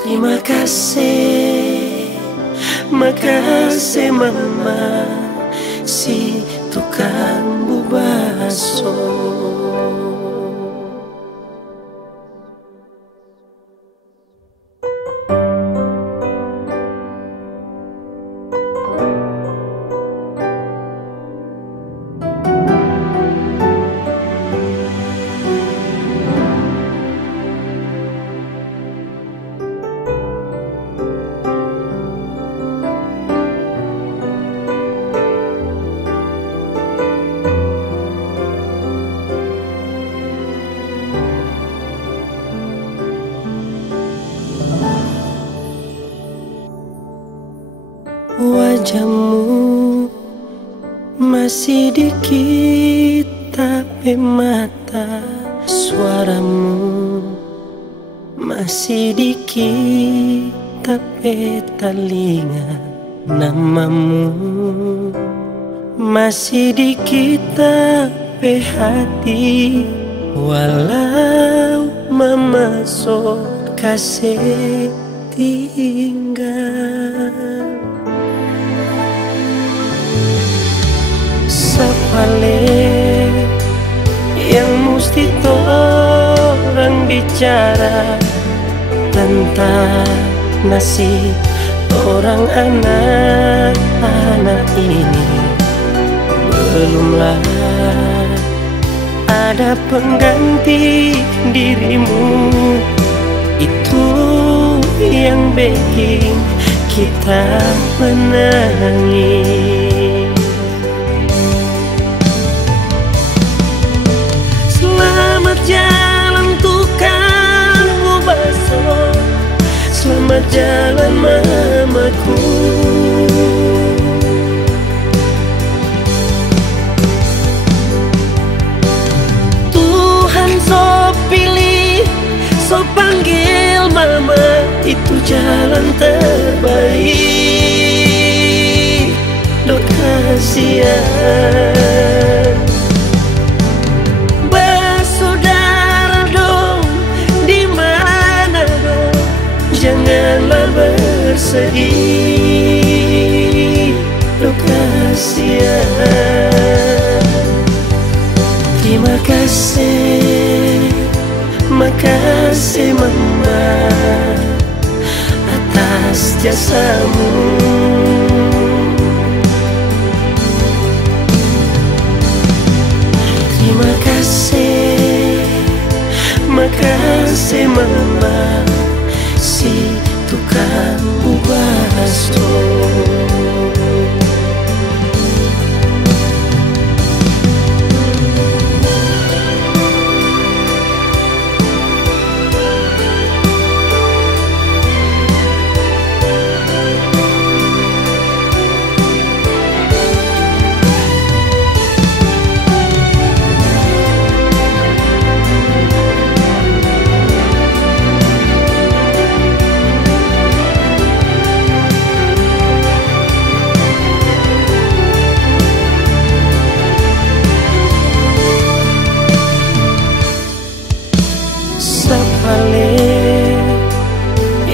Terima kasih, makasih mama si tukang bubaso. Wajahmu masih dikit tapi mata, suaramu masih dikit tapi telinga, namamu masih dikit tapi hati. Walau mama so kasih tinggal, sepale yang mesti orang bicara tentang nasib orang anak-anak ini. Belumlah ada pengganti dirimu, itu yang bikin kita menangis. Selamat jalan tukang bubaso, selamat jalan mamaku. Tuhan so pilih, so panggil mama, itu jalan terbaik. Dok kasihan bersaudara dong, di mana dong, janganlah bersedih. Dok kasihan. Terima kasih, makasih mama atas jasamu. Terima kasih, makasih mama si tukang bubaso.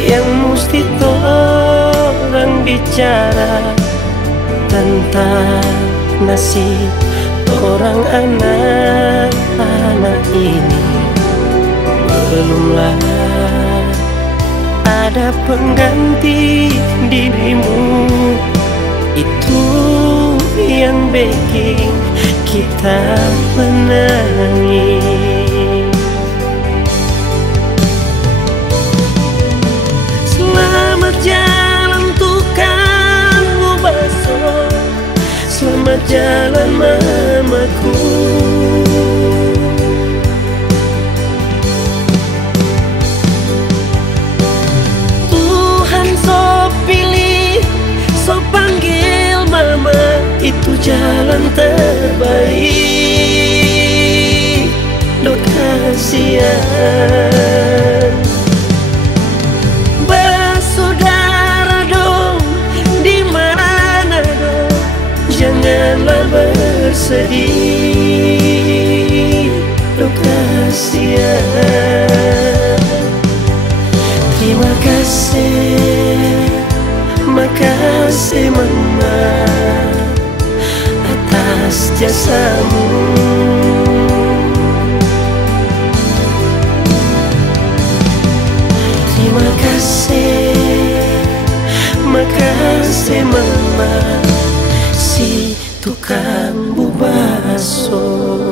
Yang mesti orang bicara tentang nasib orang anak-anak ini. Belumlah ada pengganti dirimu, itu yang bikin kita menangis. Selamat jalan tukang bubaso, selamat jalan mamaku. Tuhan so pilih, so panggil mama, itu jalan terbaik. Dok kasihan janganlah bersedih. Dok kasihan. Terima kasih. kasih mama atas jasamu. Terima kasih, makasih mama, si tukang bubaso.